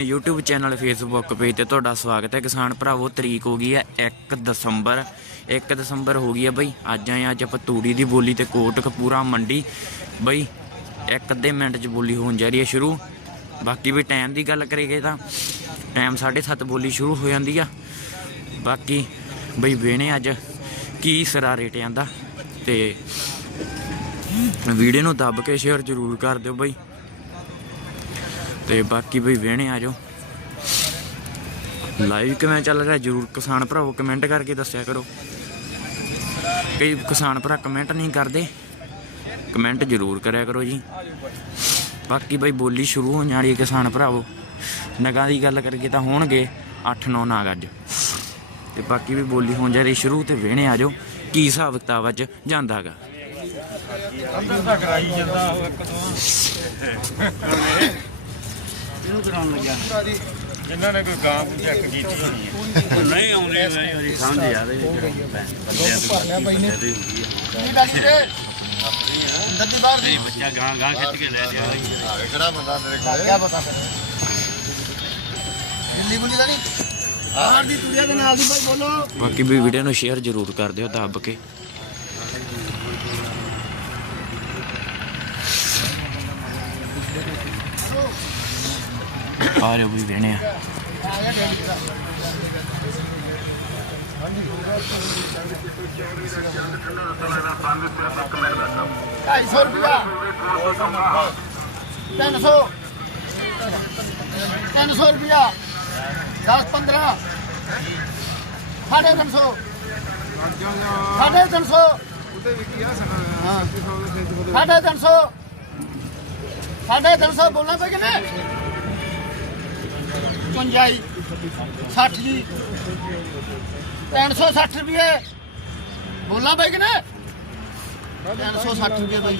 YouTube channel Facebook page ਤੇ ਤੁਹਾਡਾ ਸਵਾਗਤ ਹੈ। ਕਿਸਾਨ ਭਰਾਵੋ, ਤਰੀਕ ਹੋ ਗਈ ਹੈ 1 ਦਸੰਬਰ। 1 ਦਸੰਬਰ ਹੋ ਗਈ ਹੈ ਬਈ। ਅੱਜ ਆਏ ਅੱਜ ਆਪਾਂ ਤੂੜੀ ਦੀ ਬੋਲੀ ਤੇ ਕੋਟ ਕਪੂਰਾ ਮੰਡੀ। ਬਈ, ਇੱਕ ਅੱਧੇ ਮਿੰਟ 'ਚ ਬੋਲੀ ਹੋਣ ਜਾ ਰਹੀ ਹੈ ਸ਼ੁਰੂ। ਬਾਕੀ ਵੀ ਟਾਈਮ ਦੀ ਗੱਲ ਕਰੀਏ ਤਾਂ ਟਾਈਮ 7:30 ਬੋਲੀ ਸ਼ੁਰੂ ਹੋ ਜਾਂਦੀ ਆ। ਬਾਕੀ ਬਈ ਵੇਣੇ ਅੱਜ ਕੀ ਸਰਾ ਰੇਟ ਆਂਦਾ। ਤੇ ਵੀਡੀਓ ਨੂੰ ਦੱਬ ਕੇ ਸ਼ੇਅਰ ਜ਼ਰੂਰ ਕਰ ਦਿਓ ਬਈ। ਤੇ ਬਾਕੀ ਬਈ ਵੇਣੇ ਆ ਜਾਓ। ਲਾਈਵ ਕਿਵੇਂ ਚੱਲ ਰਿਹਾ? ਜਰੂਰ ਕਿਸਾਨ ਭਰਾਵੋ ਕਮੈਂਟ ਕਰਕੇ ਦੱਸਿਆ ਕਰੋ। ਕਈ ਕਿਸਾਨ ਭਰਾ ਕਮੈਂਟ ਨਹੀਂ ਕਰਦੇ। ਕਮੈਂਟ ਜ਼ਰੂਰ ਕਰਿਆ ਕਰੋ ਜੀ। ਬਾਕੀ ਬਈ ਬੋਲੀ ਸ਼ੁਰੂ ਹੋਣ ਵਾਲੀ ਕਿਸਾਨ ਭਰਾਵੋ। ਨਗਾਂ ਦੀ ਗੱਲ ਕਰੀਏ ਤਾਂ ਹੋਣਗੇ 8-9 ਨਾਗ ਅੱਜ। ਤੇ ਬਾਕੀ ਵੀ ਬੋਲੀ ਹੋਣ ਜਾ ਰਹੀ ਸ਼ੁਰੂ ਤੇ ਵੇਣੇ ਆ ਜਾਓ। ਕੀ ਹਿਸਾਬ ਕਿਤਾਬ ਅੱਜ ਜਾਂਦਾਗਾ ਅੰਦਰ ਤਾਂ ਕਰਾਈ ਜਾਂਦਾ ਉਹ ਇੱਕ ਦੋ। ਇਹਨੂੰ ਕਰਾਉਣ ਲੱਗਿਆ। ਜਿਨ੍ਹਾਂ ਨੇ ਕੋਈ ਗਾਂ ਨੂੰ ਚੈੱਕ ਕੀਤੀ ਹੋਣੀ ਹੈ। ਨਹੀਂ ਆਉਂਦੇ ਨਹੀਂ ਉਹਦੀ ਸਮਝ ਆਦੇ ਨਹੀਂ ਬੱਚਾ ਗਾਂ ਗਾਂ ਖਿੱਚ ਕੇ ਲੈ ਲਿਆ ਕਿਹੜਾ ਬੰਦਾ ਤੇਰੇ ਕੋਲ? ਕਿਆ ਪਤਾ ਫਿਰ। ਦਿੱਲੀ ਬੁੱਲੀ ਦਾ ਨਹੀਂ? ਬਾਹਰ ਦੀ ਤੁਰਿਆ ਦੇ ਨਾਲ ਦੀ ਭਾਈ ਬੋਲੋ। ਬਾਕੀ ਵੀ ਵੀਡੀਓ ਨੂੰ ਸ਼ੇਅਰ ਜ਼ਰੂਰ ਕਰ ਦਿਓ ਦੱਬ ਕੇ। ਆ ਰਹੇ ਵੀ ਵੇਣੇ ਆ। ਢਾਈ ਸੌ ਰੁਪਇਆ। ਤਿੰਨ ਸੌ। ਤਿੰਨ ਸੌ ਰੁਪਇਆ। 10 15 ਸਾਢੇ ਤਿੰਨ ਸੌ। ਸਾਢੇ ਤਿੰਨ ਸੌ। ਹਾਂ। ਸਾਢੇ ਤਿੰਨ ਸੌ। ਸਾਢੇ ਤਿੰਨ ਸੌ ਬੋਲਣਾ ਪਈ ਕਿਨੇ 55 60 ਜੀ 360 ਰੁਪਏ ਬੋਲਣਾ ਪਈ ਕਿਨੇ 360 ਰੁਪਏ ਬਾਈ।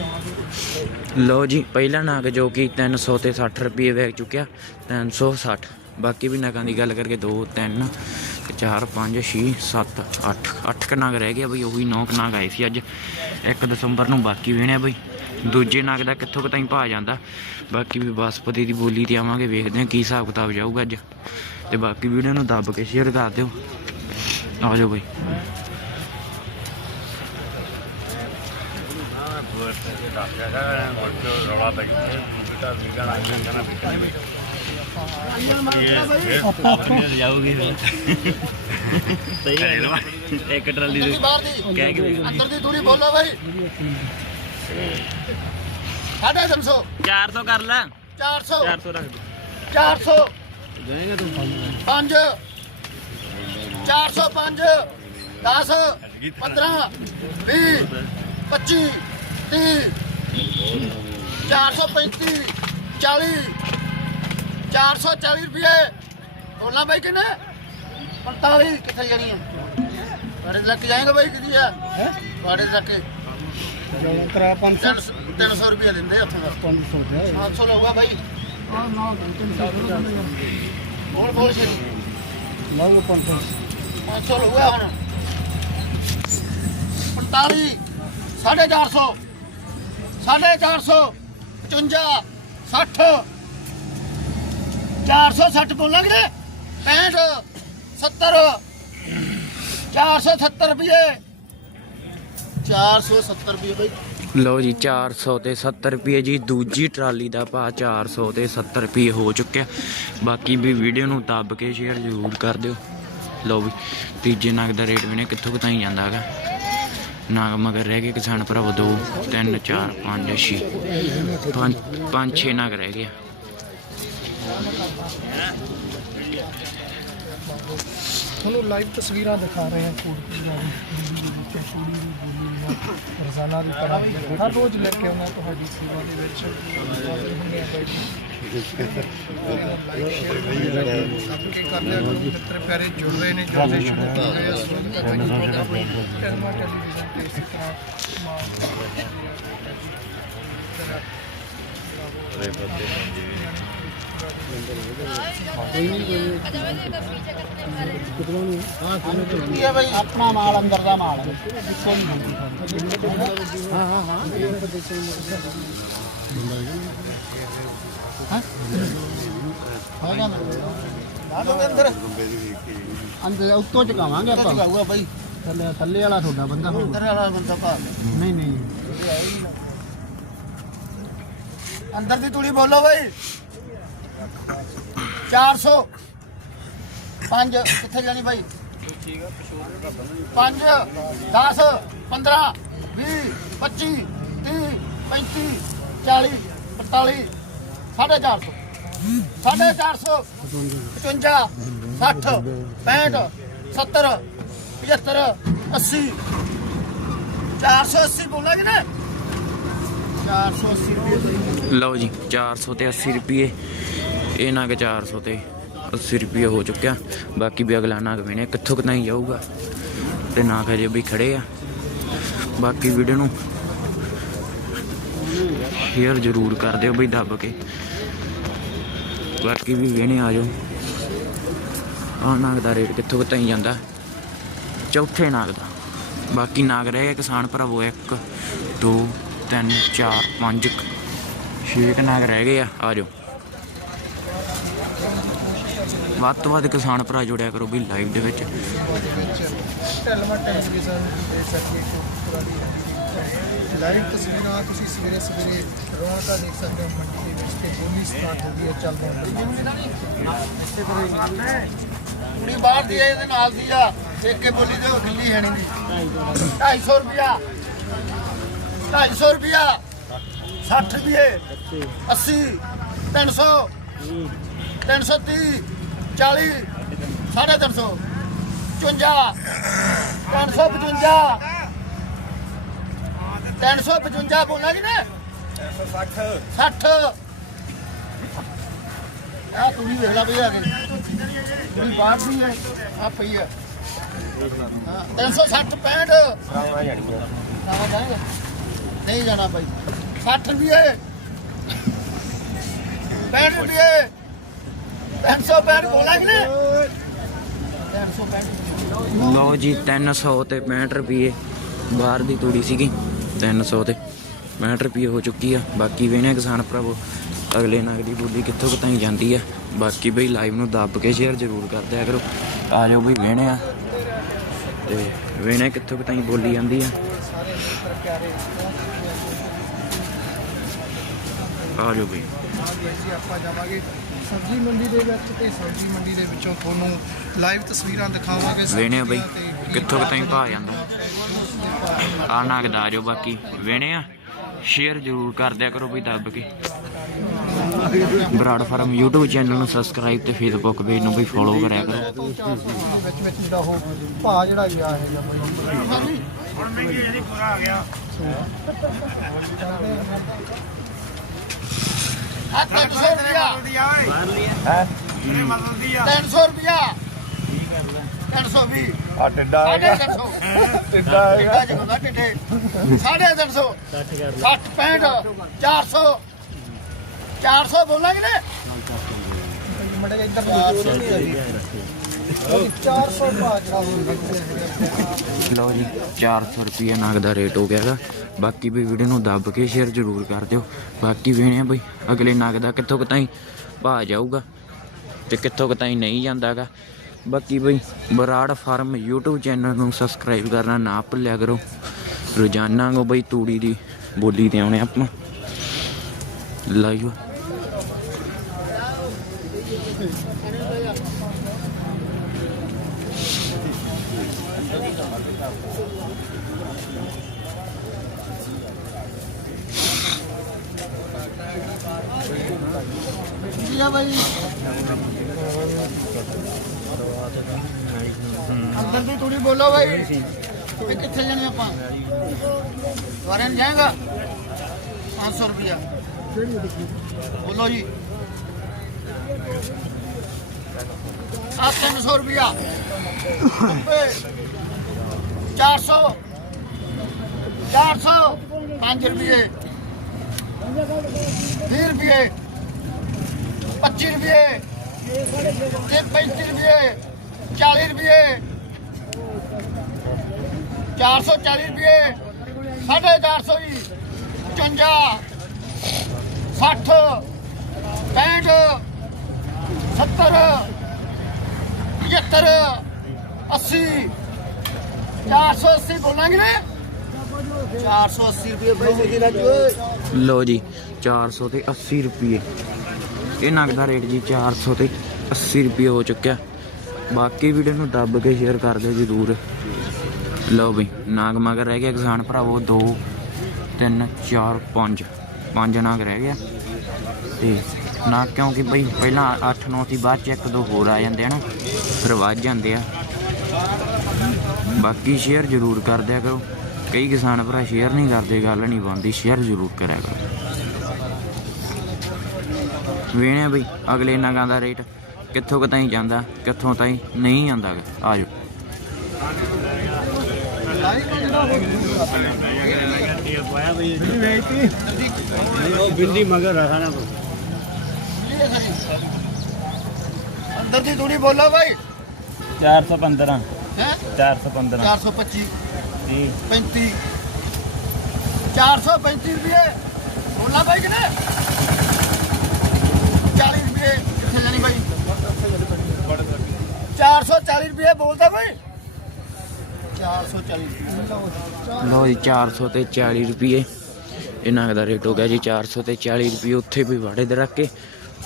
ਲਓ ਜੀ, ਪਹਿਲਾ ਨਾਗ ਜੋ ਕਿ 300 ਤੇ 60 ਰੁਪਏ ਵੇਚ ਚੁੱਕਿਆ। 360 ਬਾਕੀ ਵੀ ਨਾਗਾਂ ਦੀ ਗੱਲ ਕਰਕੇ 2 3 4 5 6 7 8 8 ਕ ਨਾਗ ਰਹਿ ਗਿਆ ਬਈ, ਉਹੀ 9 ਕ ਨਾਗ ਆਏ ਸੀ ਅੱਜ। 1 ਦਸੰਬਰ ਨੂੰ ਬਾਕੀ ਵੇਣਿਆ ਬਈ। ਦੂਜੇ ਨਾਗ ਦਾ ਕਿੱਥੋਂ ਕਿਤਾਈ ਭਾ ਜਾਂਦਾ? ਬਾਕੀ ਵੀ ਬਾਸਪਤੀ ਦੀ ਬੋਲੀ ਤੇ ਆਵਾਂਗੇ ਵੇਖਦੇ ਹਾਂ ਕੀ ਹਿਸਾਬ ਕਿਤਾਬ ਜਾਊਗਾ ਅੱਜ। ਤੇ ਬਾਕੀ ਵੀਡੀਓ ਨੂੰ ਦੱਬ ਕੇ ਸ਼ੇਅਰ ਕਰ ਦਿਓ। ਆ ਜਾਓ ਬਈ। ਜਾਊਗੀ ਸਹੀ ਹੈ। ਇੱਕ ਟਰਾਲੀ ਦੀ ਕਹਿ ਕੇ। ਅੰਦਰ ਦੀ ਦੂਰੀ ਬੋਲੋ ਬਾਈ। ਸਾਢੇ ਤਿੰਨ ਸੌ। 400 ਕਰ ਲੈ। 400 400 ਰੱਖ ਦੇ। 400 ਜਾਏਗਾ ਤੂੰ 5 405 10 15 20 25 30 435 40 440 ਰੁਪਏ ਬੋਲਣਾ ਬਾਈ ਕਿੰਨੇ? 45 ਕਿੱਥੇ ਜਾਣੀ ਹੈ ਬਾੜੇ ਲੱਗ ਜਾਏਗਾ ਬਾਈ ਕਿਦੀ ਆ? ਬਾੜੇ ਲੱਗ ਕੇ ਕਰਾ 500 300 ਰੁਪਏ ਦਿੰਦੇ ਉੱਥੋਂ ਦਾ। 500 ਹੈ 500 ਲਊਗਾ ਬਾਈ। ਬੋਲ ਬੋਲ ਸੀ ਲਾਓ 500 500 ਲਊਗਾ ਹੁਣ। 45 450 450 55 60 460 ਬੋਲਾਂਗੇ 65 70 470 ਰੁਪਏ 470 ਰੁਪਏ ਬਾਈ। ਲਓ ਜੀ 400 ਤੇ 70 ਰੁਪਏ ਜੀ। ਦੂਜੀ ਟਰਾਲੀ ਦਾ ਭਾਅ 400 ਤੇ 70 ਰੁਪਏ ਹੋ ਚੁੱਕਿਆ। ਬਾਕੀ ਵੀ ਵੀਡੀਓ ਨੂੰ ਦੱਬ ਕੇ ਸ਼ੇਅਰ ਜ਼ਰੂਰ ਕਰ ਦਿਓ। ਲਓ ਵੀ ਤੀਜੇ ਨਗ ਦਾ ਰੇਟ ਵੀ ਨੇ ਕਿੱਥੋਂ ਕਿਤਾਈ ਜਾਂਦਾ ਹੈਗਾ। ਨਾਗ ਮਗਰ ਰਹਿ ਗਏ ਕਿਸਾਨ ਭਰਾਵੋ 2 3 4 5 6 5 5 6 ਨਗ ਰਹਿ ਗਏ ਤੁਹਾਨੂੰ ਲਾਈਵ ਤਸਵੀਰਾਂ ਦਿਖਾ ਰਹੇ ਹਾਂ। ਦੀ ਬੋਲੀ ਦਾ ਰੋਜ਼ਾਨਾ ਦੀ ਤਰ੍ਹਾਂ ਹਰ ਰੋਜ਼ ਲੈ ਕੇ ਆਉਣਾ ਤੁਹਾਡੀ ਸੇਵਾ ਦੇ ਵਿੱਚ। ਹਾਜ਼ਰ ਹੁੰਦੇ ਆ ਬਾਈ ਮਿੱਤਰ ਪਿਆਰੇ ਜੁੜ ਰਹੇ ਨੇ ਜੁੜਦੇ ਸ਼ੁਰੂ ਹੋ ਗਏ ਆ ਸੁਣ ਕੇ ਟੈਲਮਾ ਟੈਲੀਵਿਜ਼ਨ ਤੇ ਇਸੇ ਤਰ੍ਹਾਂ ਕੀ ਹੈ ਬਾਈ ਆਪਣਾ ਮਾਲ ਅੰਦਰ ਦਾ ਮਾਲ ਹੈ। ਇੱਕੋ ਨਹੀਂ ਹੁੰਦੀ ਹਾਂ ਹਾਂ ਹਾਂ ਹਾਂ ਹੈਗਾ ਨਾ ਅੰਦਰ ਅੰਦਰ ਉੱਤੋਂ ਚਕਾਵਾਂਗੇ ਆਪਾਂ। ਚਕਾਊਗਾ ਬਾਈ। ਥੱਲੇ ਥੱਲੇ ਵਾਲਾ ਤੁਹਾਡਾ ਬੰਦਾ ਅੰਦਰ ਵਾਲਾ ਬੰਦਾ ਭਾਰ ਨਹੀਂ ਨਹੀਂ। ਅੰਦਰ ਦੀ ਤੂੜੀ ਬੋਲੋ ਬਾਈ। 400 ਪੰਜ, ਕਿੱਥੇ ਜਾਣੀ ਬਾਈ? 5 10 15 20 25 30 35 40 45 450 450 55 60 65 70 75 80 480 ਬੋਲਾਂਗੇ ਨਾ? 480 ਲਓ ਜੀ 400 ਤੇ 80 ਰੁਪਏ। ਇਹ ਨਗ 400 ਤੇ 80 ਰੁਪਏ ਹੋ ਚੁੱਕਿਆ। ਬਾਕੀ ਵੀ ਅਗਲਾ ਨਗ ਵੀ ਕਿੱਥੋਂ ਕਿਤਾਂ ਹੀ ਜਾਊਗਾ? ਤੇ ਨਾ ਹਜੇ ਵੀ ਖੜੇ ਆ। ਬਾਕੀ ਵੀਡੀਓ ਨੂੰ ਸ਼ੇਅਰ ਜ਼ਰੂਰ ਕਰ ਦਿਓ ਬਈ ਦੱਬ ਕੇ। ਬਾਕੀ ਵੀ ਵੇਣੇ, ਆ ਜਾਓ। ਆਹ ਨਾਗ ਦਾ ਰੇਟ ਕਿੱਥੋਂ ਕਿਤਾਂ ਹੀ ਜਾਂਦਾ? ਚੌਥੇ ਨਾਗ ਦਾ। ਬਾਕੀ ਨਾਗ ਰਹਿ ਆ ਕਿਸਾਨ ਭਰਾਵੋ 1 2 3 4 5 ਛੇ ਕੁ ਰਹਿ ਗਏ ਆ ਆ ਜਾਓ। ਵੱਧ ਤੋਂ ਵੱਧ ਕਿਸਾਨ ਭਰਾ ਜੁੜਿਆ ਕਰੋ ਵੀ ਲਾਈਵ ਦੇ ਵਿੱਚ। ਲਾਈਵ ਤਸਵੀਰਾਂ ਤੁਸੀਂ ਸਵੇਰੇ ਸਵੇਰੇ ਰੌਣਕਾਂ ਦੇਖ ਸਕਦੇ ਹੋ, ਮੰਡੀ ਦੇ ਵਿੱਚ ਤੇ ਬੋਲੀ ਸਟਾਰਟ ਹੋ ਗਈ ਹੈ, ਚੱਲ ਰਹੀ ਹੈ ਕੁੜੀ ਬਾਹਰ ਦੀ ਆ ਇਹਦੇ ਨਾਲ ਦੀ ਆ। ਠੇਕੇ ਬੋਲੀ ਦੇ ਗਿੱਲੀ ਹੈ ਨਹੀਂ 250 ਰੁਪਿਆ 250 ਰੁਪਿਆ 60 ਰੁਪਏ। 80 300 330 40 350 55 355 355 ਬੋਲਣਾ ਜੀ ਨੇ 60 60 ਆ ਤੂੰ ਵੀ ਵੇਖ ਲੈ ਭਈ ਆ ਕੇ। ਜਿਹੜੀ ਬਾਹਰ ਦੀ ਹੈ। ਆ ਪਈ ਹੈ। ਹਾਂ 360 65 ਆਵਾ ਜਾਣੀ ਨਹੀਂ ਜਾਣਾ ਭਾਈ 60 ਰੁਪਏ 65 ਰੁਪਏ 365 ਬੋਲਾ ਕਿ 365 ਲਓ ਜੀ 300 ਤੇ 65 ਰੁਪਏ ਬਾਹਰ ਦੀ ਤੂੜੀ ਸੀਗੀ 300 ਤੇ 65 ਰੁਪਏ ਹੋ ਚੁੱਕੀ ਆ। ਬਾਕੀ ਵੇਣੇ ਕਿਸਾਨ ਭਰਾਵੋ, ਅਗਲੇ ਨਗ ਦੀ ਬੋਲੀ ਕਿੱਥੋਂ ਕਿਤਾਈ ਜਾਂਦੀ ਆ। ਬਾਕੀ ਬਈ ਲਾਈਵ ਨੂੰ ਦੱਬ ਕੇ ਸ਼ੇਅਰ ਜ਼ਰੂਰ ਕਰ ਦਿਆ ਕਰੋ। ਆ ਜਾਓ ਬਈ ਵੇਣੇ ਆ। ਤੇ ਵੇਣੇ ਕਿੱਥੋਂ ਕਿਤਾਂ ਬੋਲੀ ਜਾਂਦੀ ਆ ਸਾਰੇ ਮਿੱਤਰ ਪਿਆਰੇ ਆ ਜਾਓ ਬਈ। ਆਗੇ ਜੀ ਆਪਾਂ ਜਾਵਾਂਗੇ ਸਬਜ਼ੀ ਮੰਡੀ ਦੇ ਵਿੱਚ ਤੇ ਸਬਜ਼ੀ ਮੰਡੀ ਦੇ ਵਿੱਚੋਂ ਤੁਹਾਨੂੰ ਲਾਈਵ ਤਸਵੀਰਾਂ ਦਿਖਾਵਾਂਗੇ ਵੇਣੇ ਬਈ। ਕਿੱਥੋਂ ਕਿਤਾਂ ਹੀ ਭਾ ਜਾਂਦਾ? ਆ ਨਗ ਦਾ ਆ ਜਾਓ ਬਾਕੀ। ਵੇਣੇ ਆ? ਸ਼ੇਅਰ ਜ਼ਰੂਰ ਕਰ ਦਿਆ ਕਰੋ ਬਈ ਦੱਬ ਕੇ। ਬਰਾੜ ਫਾਰਮ YouTube ਚੈਨਲ ਨੂੰ ਸਬਸਕ੍ਰਾਈਬ ਤੇ Facebook ਪੇਜ ਨੂੰ ਵੀ ਫੋਲੋ ਕਰਿਆ ਕਰੋ। ਤੋਂ 400 ਦੇ ਵਿੱਚ ਵਿੱਚ ਜਿਹੜਾ ਉਹ ਭਾਅ ਜਿਹੜਾ ਗਿਆ ਹੈ ਜਾਂ ਬਈ ਹੁਣ ਮਹਿੰਗੀ ਇਹਦੀ ਪੂਰਾ ਆ ਗਿਆ। ਆ 300 ਰੁਪਿਆ ਆ। ਹੈ? ਇਹਨੇ ਮਤਲਬ ਦੀ ਆ। 300 ਰੁਪਿਆ 320 ਆ ਟਿੱਡਾ ਸਾਢੇ 300 ਟਿੱਡਾ ਟਿੱਡਾ ਜਗਦਾ ਟਿੱਡੇ। ਸਾਢੇ 300 60 65 400 400 ਬੋਲਾਂਗੇ ਨੇ ਮੜੇ ਇੱਧਰ ਨੂੰ 400 ਭਾਅ ਜਿਹੜਾ ਉਹ ਲਓ ਜੀ 400 ਰੁਪਏ ਨਗ ਦਾ ਰੇਟ ਹੋ ਗਿਆ ਗਿਆਗਾ ਬਾਕੀ ਵੀ ਵੀਡੀਓ ਨੂੰ ਦੱਬ ਕੇ ਸ਼ੇਅਰ ਜ਼ਰੂਰ ਕਰ ਦਿਓ। ਬਾਕੀ ਵੇਣੇ ਆ ਬਈ, ਅਗਲੇ ਨਗ ਦਾ ਕਿੱਥੋਂ ਕਿਤਾਈ ਭਾ ਜਾਊਗਾ ਤੇ ਕਿੱਥੋਂ ਕਿਤਾਈ ਨਹੀਂ ਜਾਂਦਾਗਾ। ਬਾਕੀ ਬਈ, ਬਰਾੜ ਫਾਰਮ YouTube ਚੈਨਲ ਨੂੰ ਸਬਸਕ੍ਰਾਈਬ ਕਰਨਾ ਨਾ ਭੁੱਲਿਆ ਕਰੋ। ਰੋਜ਼ਾਨਾ ਨੂੰ ਬਈ ਤੂੜੀ ਦੀ ਬੋਲੀ ਤੇ ਆਉਣੇ ਆਪਾਂ। ਲਾਈਵ ਜੀ ਆ ਬਾਈ ਅੰਦਰ ਦੀ ਤੂੜੀ ਬੋਲੋ ਬਾਈ ਇਹ ਕਿੱਥੇ ਜਾਣੀ ਆਪਾਂ ਦੁਆਰੇ ਨੂੰ ਜਾਏਗਾ 500 ਰੁਪਿਆ ਬੋਲੋ ਜੀ ਆ 300 ਰੁਪਿਆ 400 400 5 ਰੁਪਏ। 20 ਰੁਪਏ। 25 ਰੁਪਏ। ਤੇ 35 ਰੁਪਏ। 40 ਰੁਪਏ। 440 ਰੁਪਏ। 450 ਜੀ। 55 60 65 70 75 80 480 ਬੋਲਾਂਗੇ ਨਾ? 480 ਰੁਪਏ ਬਾਈ ਲਿਖੀ ਰਾਜੂ ਓਏ। ਲਓ ਜੀ 400 ਤੇ 80 ਰੁਪਏ। ਇਹ ਨਗ ਦਾ ਰੇਟ ਜੀ 400 ਤੇ 80 ਰੁਪਏ ਹੋ ਚੁੱਕਿਆ। ਬਾਕੀ ਵੀਡੀਓ ਨੂੰ ਦੱਬ ਕੇ ਸ਼ੇਅਰ ਕਰ ਦਿਓ ਜਰੂਰ। ਲਓ ਬਈ, ਨਾਗ ਮਗਰ ਰਹਿ ਗਿਆ ਕਿਸਾਨ ਭਰਾਵੋ 2 3 4 5 ਪੰਜ ਨਾਗ ਰਹਿ ਗਿਆ। ਤੇ ਨਾ ਕਿਉਂਕਿ ਬਈ, ਪਹਿਲਾਂ 8 9 ਸੀ, ਬਾਅਦ ਚ ਇੱਕ, ਦੋ ਹੋਰ ਆ ਜਾਂਦੇ ਆ ਨਾ। ਫਿਰ ਵੱਜ ਜਾਂਦੇ ਆ। ਬਾਕੀ ਸ਼ੇਅਰ ਜਰੂਰ ਕਰ ਦਿਆ ਕਰੋ। ਕਈ ਕਿਸਾਨ ਭਰਾ ਸ਼ੇਅਰ ਨਹੀਂ ਕਰਦੇ, ਗੱਲ ਨਹੀਂ ਬਣਦੀ ਸ਼ੇਅਰ ਜਰੂਰ ਕਰਿਆ ਕਰੋ। ਵੇਣੇ ਬਈ, ਅਗਲੇ ਨਗਾਂ ਦਾ ਰੇਟ ਕਿੱਥੋਂ ਕੁ ਜਾਂਦਾ, ਕਿੱਥੋਂ ਤਾਈ ਨਹੀਂ ਜਾਂਦਾ ਗਾ। ਆ ਜਾਓ ਬਿੰਦੀ ਮਗਰ ਰਹਾ ਨਾ ਅੰਦਰ ਦੀ ਦੂਰੀ ਬੋਲੋ ਬਾਈ। 415 ਹੈ? 415 425 ਜੀ। 35 435 ਰੁਪਏ। ਬੋਲਣਾ ਬਾਈ ਕਿਨੇ 40 ਰੁਪਏ। ਕਿੱਥੇ ਜਾਣੀ ਬਾਈ? 440 ਰੁਪਏ। ਬੋਲਦਾ ਬਾਈ 440 ਰੁਪਏ। ਲਓ ਜੀ 400 ਤੇ 40 ਰੁਪਏ। ਇਹਨਾਂ ਦਾ ਰੇਟ ਹੋ ਗਿਆ ਜੀ 400 ਤੇ 40 ਰੁਪਏ। ਉੱਥੇ ਵੀ ਵਾੜੇ ਦੇ ਰੱਖ ਕੇ।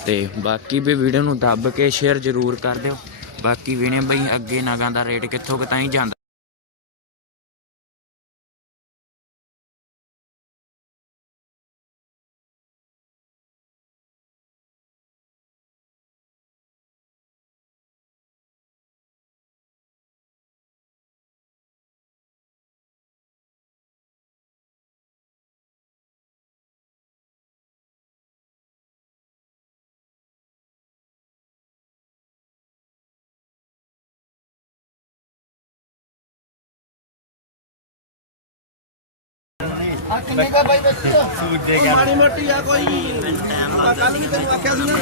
ਤੇ ਬਾਕੀ ਵੀ ਵੀਡੀਓ ਨੂੰ ਦੱਬ ਕੇ ਸ਼ੇਅਰ ਜਰੂਰ ਕਰ ਦਿਓ। ਬਾਕੀ ਵੀਣੇ ਬਈ ਅੱਗੇ ਨਗਾਂ ਦਾ ਰੇਟ ਕਿੱਥੋਂ ਕਿ ਤਾਂ ਹੀ ਜਾਂਦਾ। ਆ ਕਿੰਨੇ ਦਾ ਬਾਈ ਬੱਚੇ ਸੂਟ ਦੇ ਗਿਆ। ਮਾੜੀ ਮੋਟੀ ਆ ਕੋਈ। ਕੱਲ ਵੀ ਤੈਨੂੰ ਆਖਿਆ ਸੀ ਨਾ।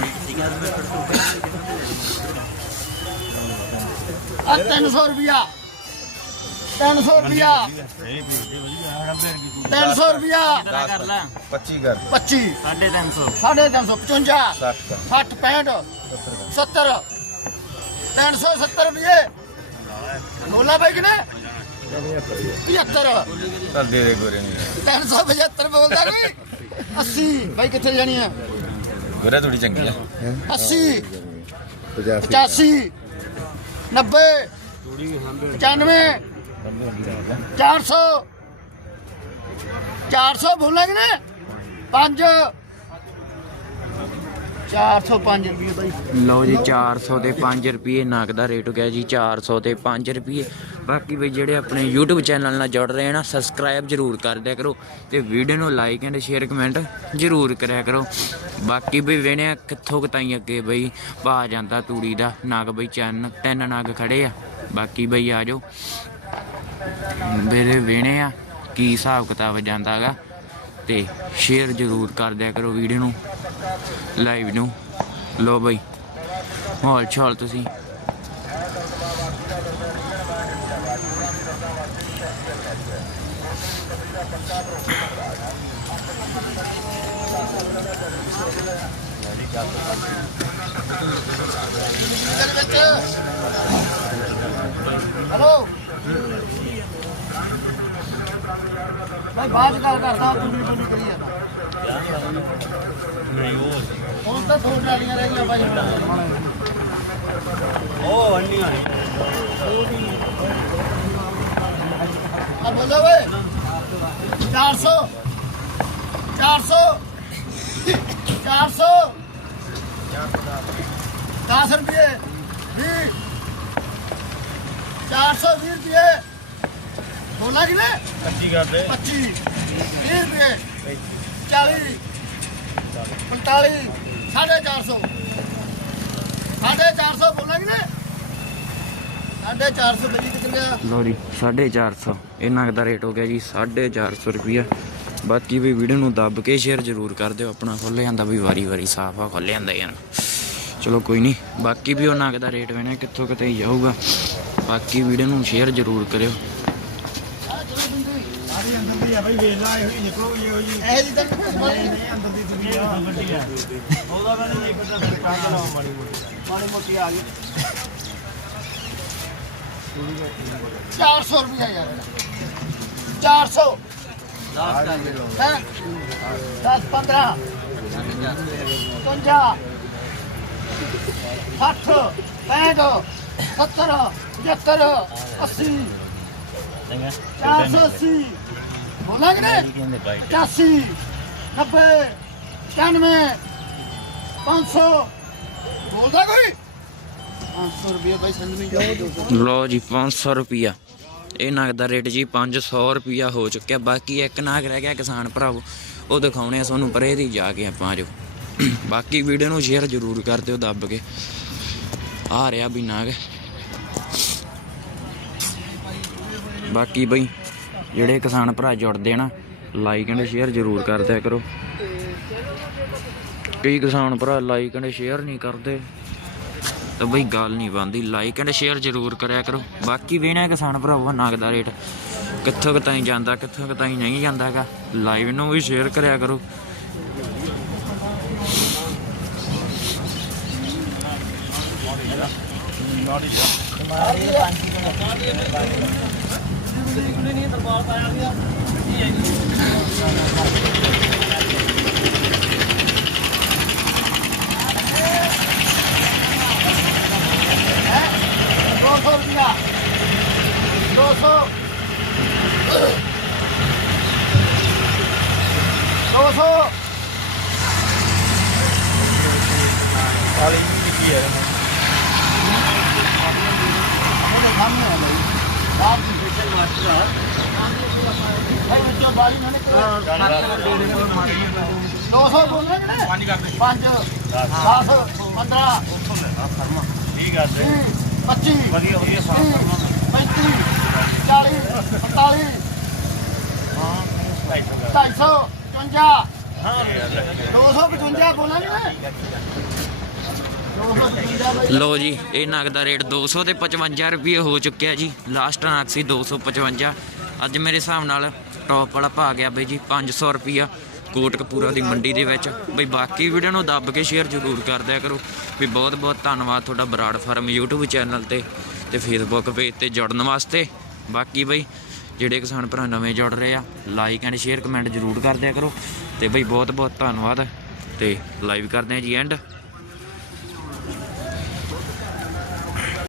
ਆ 300 ਰੁਪਿਆ 300 ਰੁਪਿਆ 300 ਰੁਪਿਆ ਕਰ ਲੈ? 25 ਕਰ। 25 350 350 55 60 60 65 70 370 ਰੁਪਏ। ਨੋਲਾ ਬਾਈ ਕਿਨੇ? 75 ਚੱਲ ਦੇ ਦੇ ਗੋਰੇ ਨੂੰ 375 ਬੋਲਦਾ ਕੋਈ? 80 ਬਾਈ ਕਿੱਥੇ ਜਾਣੀ ਆ? ਗੋਰਾ ਥੋੜੀ ਚੰਗੀ ਆ। 80 85 90 95 400 400 ਬੋਲਾਂਗੇ ਨਾ 5 405 ਰੁਪਏ ਬਾਈ। ਲਓ ਜੀ 400 ਤੇ 5 ਰੁਪਏ ਨਗ ਦਾ ਰੇਟ ਹੋ ਗਿਆ ਜੀ 400 ਤੇ 5 ਰੁਪਏ। ਬਾਕੀ ਵੀ ਜਿਹੜੇ ਆਪਣੇ YouTube ਚੈਨਲ ਨਾਲ ਜੁੜ ਰਹੇ ਆ ਨਾ ਸਬਸਕ੍ਰਾਈਬ ਜਰੂਰ ਕਰ ਦਿਆ ਕਰੋ ਤੇ ਵੀਡੀਓ ਨੂੰ ਲਾਈਕ ਐਂਡ ਸ਼ੇਅਰ ਕਮੈਂਟ ਜਰੂਰ ਕਰਿਆ ਕਰੋ। ਬਾਕੀ ਵੀ ਵੇਣੇ ਕਿੱਥੋਂ ਕੁ ਅੱਗੇ ਬਈ, ਪਾ ਜਾਂਦਾ ਤੂੜੀ ਦਾ ਨਗ ਬਈ ਚੰਨ ਤਿੰਨ ਨਗ ਖੜੇ ਆ। ਬਾਕੀ ਬਈ ਆ ਜਾਓ। ਮੇਰੇ ਵੇਣੇ ਆ, ਕੀ ਹਿਸਾਬ ਕਿਤਾਬ ਜਾਂਦਾਗਾ ਤੇ ਸ਼ੇਅਰ ਜਰੂਰ ਕਰ ਦਿਆ ਕਰੋ ਵੀਡੀਓ ਨੂੰ ਲਾਈਵ ਨੂੰ। ਲੋ ਬਈ, ਮਾਹੌਲ ਛਾਲ ਤੁਸੀਂ। ਹਲੋ ਮੈਂ ਬਾਅਦ ਗੱਲ ਕਰਦਾ ਤੂੰ ਵੀ ਬੋਲੀ ਕਰੀ ਜਾਂਦਾ। ਨਹੀਂ ਉਹ ਹੁਣ ਤਾਂ ਦੋ ਟਰਾਲੀਆਂ ਰਹਿ ਗਈਆਂ ਬਾਈ। ਉਹ ਅੰਨੀ ਹੋਣੀ ਆ ਬੋਲੋ ਵੇ 400 400 400 10 ਰੁਪਏ। 20 420 ਰੁਪਏ। ਬੋਲਾ ਕਿ ਨਾ 25 ਕਰਦੇ 25 30 ਰੁਪਏ। 40 45 450 450 ਬੋਲਾ ਕਿ ਨਾ 450 ਬੱਜੀ ਕਿੰਨੇ ਆ ਲੋ ਜੀ 450 ਇਹਨਾਂ ਦਾ ਰੇਟ ਹੋ ਗਿਆ ਜੀ 450 ਰੁਪਿਆ ਬਾਕੀ ਵੀ ਵੀਡੀਓ ਨੂੰ ਦੱਬ ਕੇ ਸ਼ੇਅਰ ਜਰੂਰ ਕਰ ਦਿਓ। ਆਪਣਾ ਖੁੱਲ ਜਾਂਦਾ ਵੀ ਵਾਰੀ ਵਾਰੀ ਸਾਫ਼ ਆ ਖੁੱਲ ਜਾਂਦਾ ਯਾਰ। ਚਲੋ ਕੋਈ ਨਹੀਂ ਬਾਕੀ ਵੀ ਉਹਨਾਂ ਦਾ ਰੇਟ ਵੇਣਾ ਕਿੱਥੋਂ ਕਿਤੇ ਜਾਊਗਾ। ਬਾਕੀ ਵੀਡੀਓ ਨੂੰ ਸ਼ੇਅਰ ਜਰੂਰ ਕਰਿਓ। ਬਈ ਵੇਖ ਲਾ ਇਹੋ ਹੀ ਨਿਕਲੋ ਇਹੋ ਜੀ ਇਹ ਜੀ ਤਾਂ ਮਾੜੀ ਅੰਦਰ ਦੀ ਦੁਨੀਆ। ਵੱਡੀ ਆ ਉਹਦਾ ਕਹਿੰਦੇ ਇੱਕ ਤਾਂ ਸਰਕਾਰ ਦਾ ਲਾਉ ਮਾੜੀ ਮੋਟੀ ਮੋਟੀ ਆ ਗਈ। 400 ਰੁਪਇਆ ਯਾਰ। 400 ਹੈ? 10 15 50 60 65 70 75 80 480 ਬੋਲਾਂਗੇ ਨੇ? 85 90 95 500 ਬੋਲਦਾ ਕੋਈ? 500 ਰੁਪਏ ਬਾਈ ਸੰਦਮੀ ਜਾਓ ਲਓ ਜੀ 500 ਰੁਪਿਆ ਇਹ ਨਗ ਦਾ ਰੇਟ ਜੀ 500 ਰੁਪਿਆ ਹੋ ਚੁੱਕਿਆ। ਬਾਕੀ ਇੱਕ ਨਾਗ ਰਹਿ ਗਿਆ ਕਿਸਾਨ ਭਰਾਵੋ। ਉਹ ਦਿਖਾਉਣੇ ਆ ਤੁਹਾਨੂੰ, ਪਰੇ ਦੀ ਜਾ ਕੇ ਆਪਾਂ ਜੋ ਬਾਕੀ ਵੀਡੀਓ ਨੂੰ ਸ਼ੇਅਰ ਜ਼ਰੂਰ ਕਰ ਦਿਓ ਦੱਬ ਕੇ। ਆ ਰਿਹਾ ਵੀ ਨਾਗ। ਬਾਕੀ ਬਈ ਜਿਹੜੇ ਕਿਸਾਨ ਭਰਾ ਜੁੜਦੇ ਨਾ ਲਾਈਕ ਐਂਡ ਸ਼ੇਅਰ ਜ਼ਰੂਰ ਕਰ ਦਿਆ ਕਰੋ। ਕਈ ਕਿਸਾਨ ਭਰਾ ਲਾਈਕ ਐਂਡ ਸ਼ੇਅਰ ਨਹੀਂ ਕਰਦੇ। ਤਾਂ ਬਈ ਗੱਲ ਨਹੀਂ ਬਣਦੀ ਲਾਈਕ ਐਂਡ ਸ਼ੇਅਰ ਜ਼ਰੂਰ ਕਰਿਆ ਕਰੋ। ਬਾਕੀ ਵੇਣਾ ਕਿਸਾਨ ਭਰਾਵੋ ਨਗ ਦਾ ਰੇਟ ਕਿੱਥੋਂ ਕਿਤਾਈ ਜਾਂਦਾ, ਕਿੱਥੋਂ ਕਿਤਾਈ ਨਹੀਂ ਜਾਂਦਾ ਹੈਗਾ। ਲਾਈਵ ਨੂੰ ਵੀ ਸ਼ੇਅਰ ਕਰਿਆ ਕਰੋ। दो ਦੀ ਗੁੱਲੀ ਨਹੀਂ ਦਰਬਾਰ ਪਾਇਆ ਗਿਆ ਇਹ ਹੈ ਜੀ ਕਾਲੀ ਜੀ ਕੀ ਹੈ ਇਹਨਾਂ ਦੇ ਸਾਹਮਣੇ ਆ ਬਈ ਆਪ 200 ਬੋਲਣਾ ਕਿਹੜਾ ਪੰਜ ਕਰ ਦੇ 5 10 15 ਠੀਕ ਆ ਤੇ 25 ਵਧੀਆ ਵਧੀਆ ਸਾਫ਼ ਕਰਨਾ 35 40 45 ਹਾਂ। 250 255 ਹਾਂ 255 ਬੋਲਣਾ ਕਿਹੜਾ ਲੋ ਜੀ, ਇਹ ਨਗ ਦਾ ਰੇਟ 200 ਤੇ 55 ਰੁਪਏ ਹੋ ਚੁੱਕਿਆ ਜੀ। ਲਾਸਟ ਨਗ ਸੀ 255 ਅੱਜ ਮੇਰੇ ਹਿਸਾਬ ਨਾਲ ਟੌਪ ਵਾਲਾ ਭਾ ਗਿਆ ਬਈ ਜੀ 500 ਰੁਪਿਆ ਕੋਟਕਪੂਰਾ ਦੀ ਮੰਡੀ ਦੇ ਵਿੱਚ। ਬਈ ਬਾਕੀ ਵੀਡੀਓ ਨੂੰ ਦੱਬ ਕੇ ਸ਼ੇਅਰ ਜ਼ਰੂਰ ਕਰ ਦਿਆ ਕਰੋ। ਵੀ ਬਹੁਤ ਬਹੁਤ ਧੰਨਵਾਦ ਤੁਹਾਡਾ ਬਰਾੜ ਫਾਰਮ YouTube ਚੈਨਲ ਤੇ ਤੇ ਫੇਸਬੁੱਕ ਪੇਜ ਤੇ ਜੁੜਨ ਵਾਸਤੇ। ਬਾਕੀ ਬਈ ਜਿਹੜੇ ਕਿਸਾਨ ਭਰਾ ਨਵੇਂ ਜੁੜ ਰਹੇ ਆ ਲਾਈਕ ਐਂਡ ਸ਼ੇਅਰ ਕਮੈਂਟ ਜ਼ਰੂਰ ਕਰ ਦਿਆ ਕਰੋ। ਤੇ ਬਈ ਬਹੁਤ ਬਹੁਤ ਧੰਨਵਾਦ। ਤੇ ਲਾਈਵ ਕਰਦੇ ਆ ਜੀ ਐਂਡ